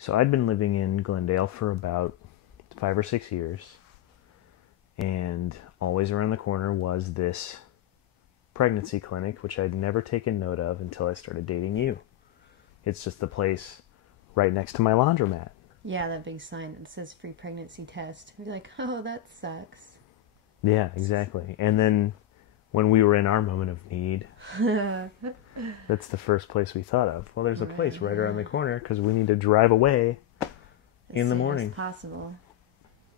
So I'd been living in Glendale for about 5 or 6 years, and always around the corner was this pregnancy clinic, which I'd never taken note of until I started dating you. It's just the place right next to my laundromat. Yeah, that big sign that says free pregnancy test. You're like, oh, that sucks. Yeah, exactly. And then when we were in our moment of need, that's the first place we thought of. Well, there's a place right around the corner because we need to drive away in the morning. As possible.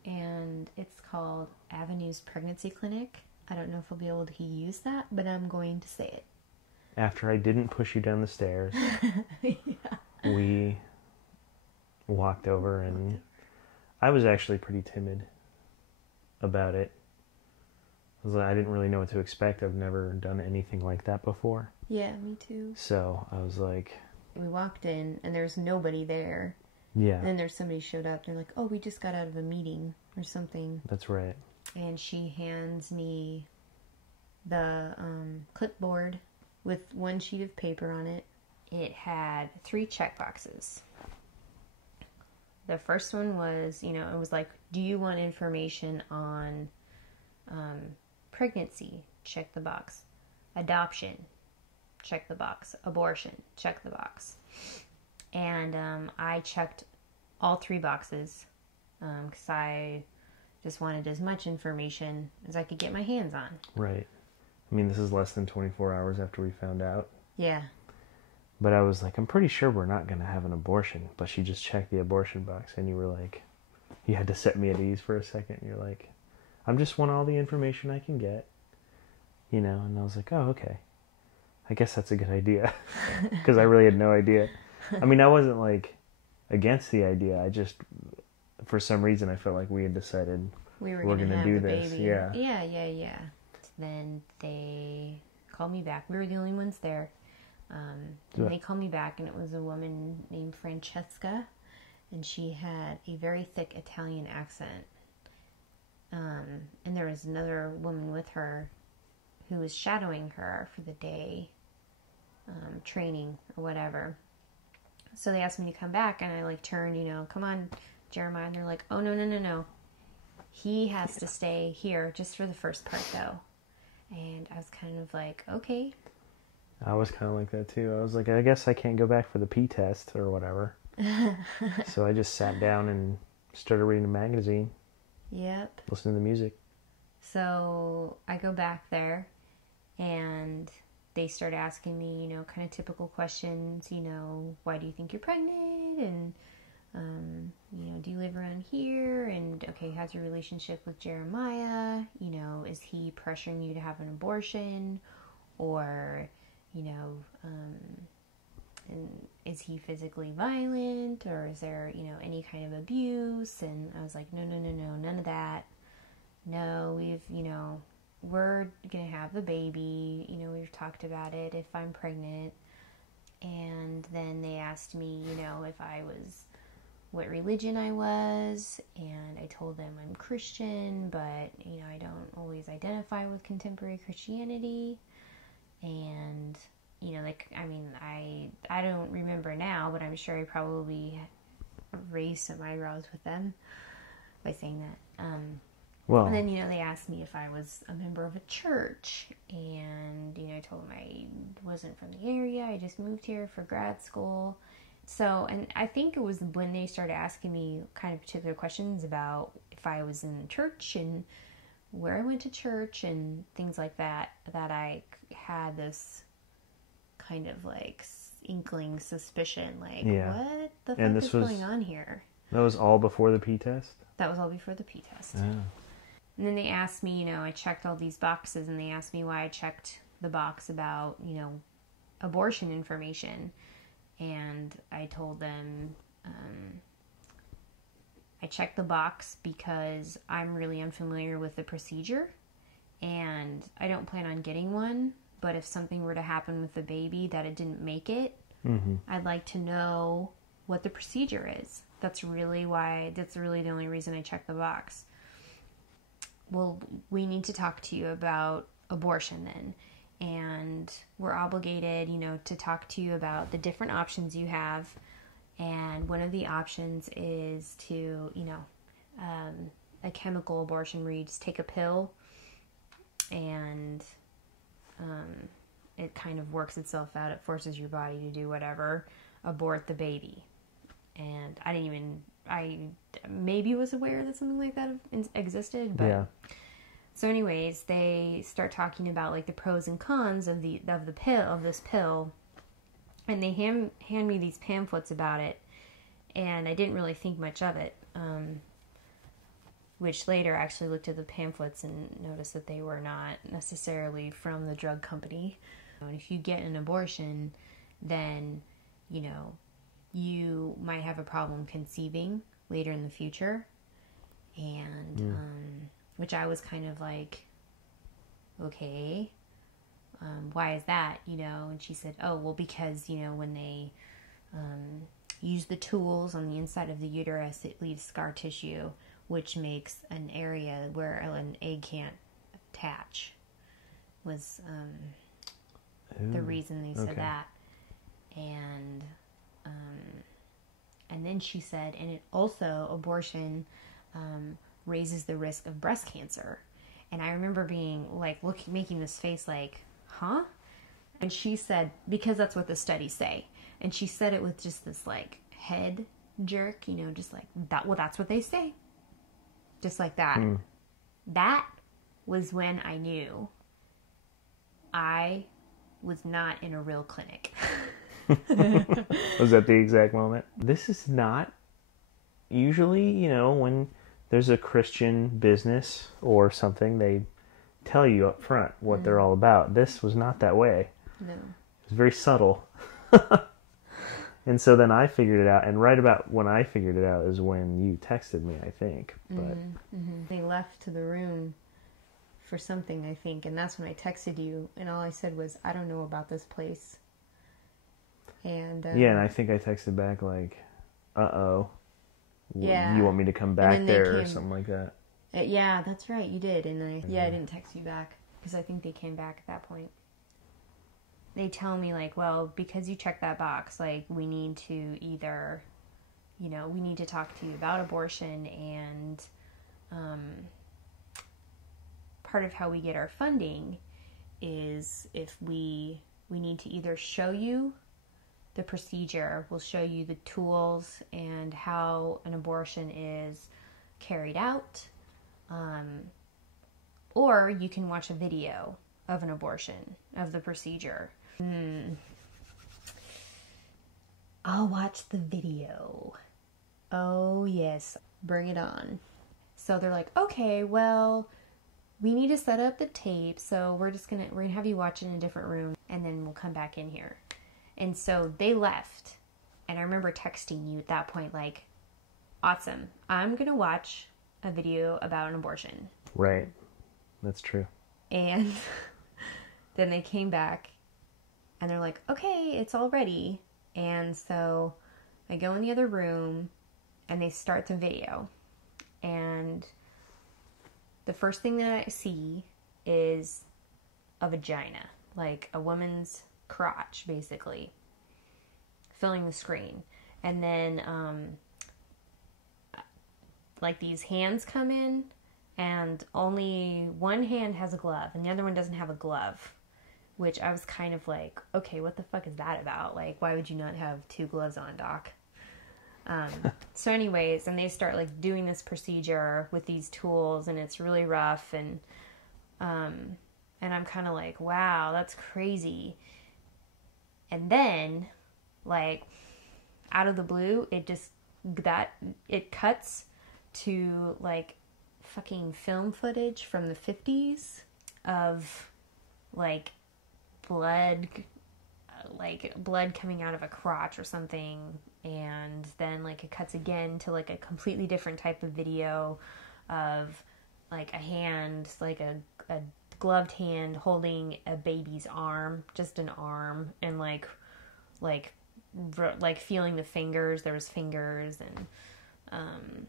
And it's called Avenues Pregnancy Clinic. I don't know if I'll be able to use that, but I'm going to say it. After I didn't push you down the stairs, we walked over, and I was actually pretty timid about it. I didn't really know what to expect. I've never done anything like that before. Yeah, me too. So I was like... We walked in, and there's nobody there. Yeah. And then there's somebody showed up. They're like, oh, we just got out of a meeting or something. That's right. And she hands me the clipboard with one sheet of paper on it. It had 3 check boxes. The first one was, it was like, do you want information on pregnancy? Check the box. Adoption? Check the box. Abortion? Check the box. And I checked all 3 boxes because I just wanted as much information as I could get my hands on. Right. I mean, this is less than 24 hours after we found out. Yeah. But I was like, I'm pretty sure we're not going to have an abortion. But she just checked the abortion box, and you were like, you had to set me at ease for a second. You're like, I just want all the information I can get, And I was like, oh, okay. I guess that's a good idea. Because I really had no idea. I mean, I wasn't like against the idea. I just, for some reason, I felt like we had decided we're going to do this. Baby. Yeah. Yeah. Then they called me back. We were the only ones there. They called me back, and it was a woman named Francesca, and she had a very thick Italian accent. And there was another woman with her who was shadowing her for the day, training or whatever. So they asked me to come back, and I turned, come on, Jeremiah. And they're like, oh, no. He has to stay here just for the first part, though. And I was kind of like, okay. I was kind of like that, too. I was like, I guess I can't go back for the P test or whatever. So I just sat down and started reading a magazine. Yep. Listening to music. So I go back there, and they start asking me, kind of typical questions, why do you think you're pregnant? And, do you live around here? And, okay, how's your relationship with Jeremiah? Is he pressuring you to have an abortion? Or, and is he physically violent? Or is there, any kind of abuse? And I was like, no, none of that. No, we're going to have the baby. We've talked about it if I'm pregnant. And then they asked me, what religion I was, and I told them I'm Christian, but, I don't always identify with contemporary Christianity, and, I don't remember now, but I'm sure I probably raised some eyebrows with them by saying that. Well, and then, they asked me if I was a member of a church, and, I told them I wasn't from the area, I just moved here for grad school. So, and I think it was when they started asking me kind of particular questions about if I was in church and where I went to church and things like that, that I had this kind of inkling suspicion, what the fuck is going on here? That was all before the P test? That was all before the P test. Oh. And then they asked me, I checked all these boxes, and they asked me why I checked the box about, abortion information. And I told them, I checked the box because I'm really unfamiliar with the procedure, and I don't plan on getting one, but if something were to happen with the baby that it didn't make it, I'd like to know what the procedure is. That's really the only reason I checked the box. Well, we need to talk to you about abortion then. And we're obligated, to talk to you about the different options you have And one of the options is to, a chemical abortion where you just take a pill and it kind of works itself out. It forces your body to do whatever, abort the baby. And I maybe was aware that something like that existed, but Yeah. so anyways, they start talking about like the pros and cons of this pill, and they hand me these pamphlets about it, and I didn't really think much of it. Which later I actually looked at the pamphlets and noticed that they were not necessarily from the drug company. And if you get an abortion, then, you might have a problem conceiving later in the future. And, which I was kind of like, okay, why is that, And she said, oh, well, because, when they use the tools on the inside of the uterus, it leaves scar tissue, which makes an area where an egg can't attach, was the reason they said that. And then she said, and it also, abortion raises the risk of breast cancer. And I remember being like, making this face like, huh? And she said, because that's what the studies say. And she said it with just this like head jerk, just like that. Well, that's what they say. Just like that. That was when I knew I was not in a real clinic. Was that the exact moment? This is not usually, when there's a Christian business or something, they tell you up front what they're all about. This was not that way. No. It was very subtle. And so then I figured it out, and right about when I figured it out is when you texted me, I think. But They left to the room for something, I think, and that's when I texted you, and all I said was, I don't know about this place. And yeah, and I think I texted back like, uh-oh. Yeah. You want me to come back there or something like that? Yeah, that's right, you did. And I didn't text you back because I think they came back at that point. They tell me like, well, because you checked that box, like we need to either, we need to talk to you about abortion, and part of how we get our funding is if we need to either show you the procedure, we'll show you the tools and how an abortion is carried out, or you can watch a video of an abortion, of the procedure. I'll watch the video. Oh yes, bring it on. So they're like, okay, well, we need to set up the tape, so we're gonna have you watch it in a different room, and then we'll come back in here. And so they left, and I remember texting you at that point like, awesome, I'm gonna watch a video about an abortion. Right, that's true. And then they came back, and they're like, okay, it's all ready. And so I go in the other room, and they start the video. And the first thing that I see is a vagina, like a woman's crotch, basically, filling the screen. And then, like, these hands come in, and only one hand has a glove, and the other one doesn't have a glove. Which I was kind of like, okay, what the fuck is that about? Like, why would you not have two gloves on, doc? So anyways, and they start like doing this procedure with these tools, and it's really rough, and I'm kind of like, wow, that's crazy. And then, like, out of the blue, it cuts to like fucking film footage from the 50s of like blood coming out of a crotch or something, and then like it cuts again to like a completely different type of video of like a hand, like a gloved hand holding a baby's arm, just an arm, and like feeling the fingers. There was fingers, and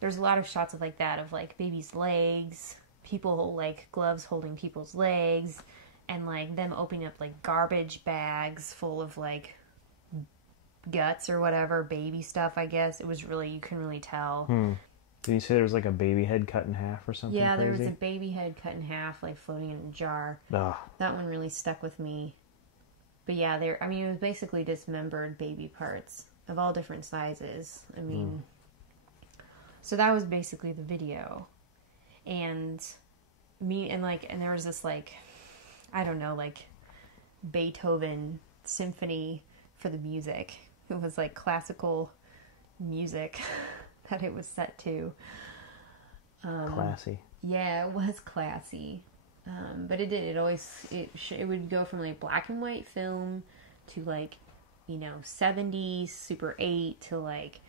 there's a lot of shots of like that, of like baby's legs, people like gloves holding people's legs, and like them opening up like garbage bags full of like guts or whatever, baby stuff, I guess. It was really, you couldn't really tell. Did you say there was like a baby head cut in half or something Yeah, there crazy? was a baby head cut in half, like floating in a jar. Ugh. That one really stuck with me. But yeah, it was basically dismembered baby parts of all different sizes. I mean, so that was basically the video. And and there was this like, I don't know, like Beethoven symphony for the music. It was like classical music that it was set to. Classy. Yeah, it was classy. But it did. It would go from like black and white film to like, 70s Super 8 to like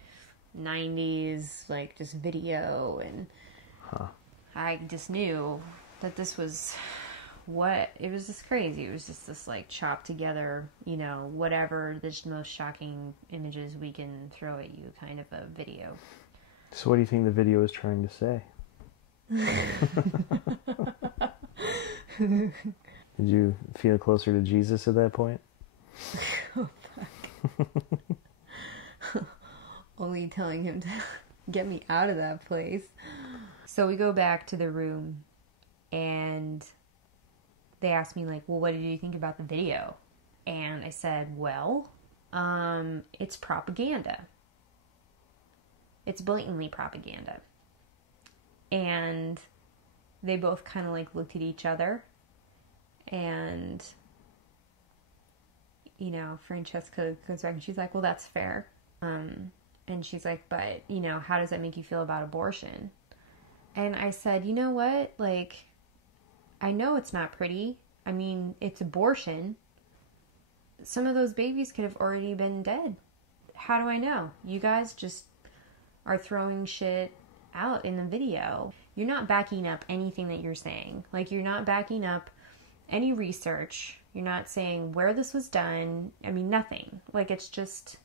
90s, like just video. And I just knew that this was it was just crazy. It was just this like chopped together, whatever the most shocking images we can throw at you kind of a video. So what do you think the video is trying to say? Did you feel closer to Jesus at that point? Oh, fuck. Only telling him to get me out of that place. So we go back to the room and they asked me like, well, what did you think about the video? And I said, well, it's propaganda. It's blatantly propaganda. And they both kind of like looked at each other. And, Francesca goes back and she's like, well, that's fair. And she's like, but, how does that make you feel about abortion? And I said, you know what? Like, I know it's not pretty. I mean, it's abortion. Some of those babies could have already been dead. How do I know? You guys just are throwing shit out in the video. You're not backing up anything that you're saying. Like, you're not backing up any research. You're not saying where this was done. I mean, nothing. Like, it's just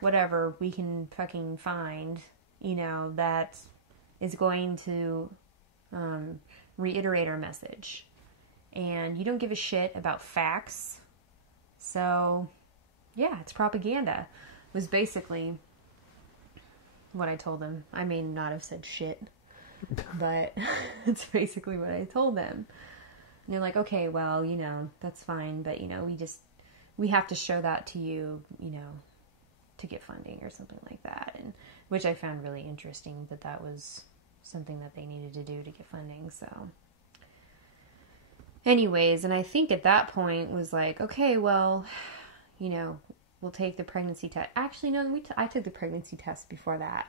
whatever we can fucking find, that is going to reiterate our message. And you don't give a shit about facts. So, yeah, it's propaganda. Was basically what I told them. I may not have said shit, but it's basically what I told them. And they're like, okay, well, that's fine, but, we have to show that to you, to get funding or something like that. And which I found really interesting that was something that they needed to do to get funding. So anyways, and I think at that point was like, okay, well, we'll take the pregnancy test. Actually, no, I took the pregnancy test before that.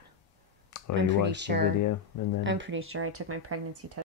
Oh, you watched the video and then... I'm pretty sure I took my pregnancy test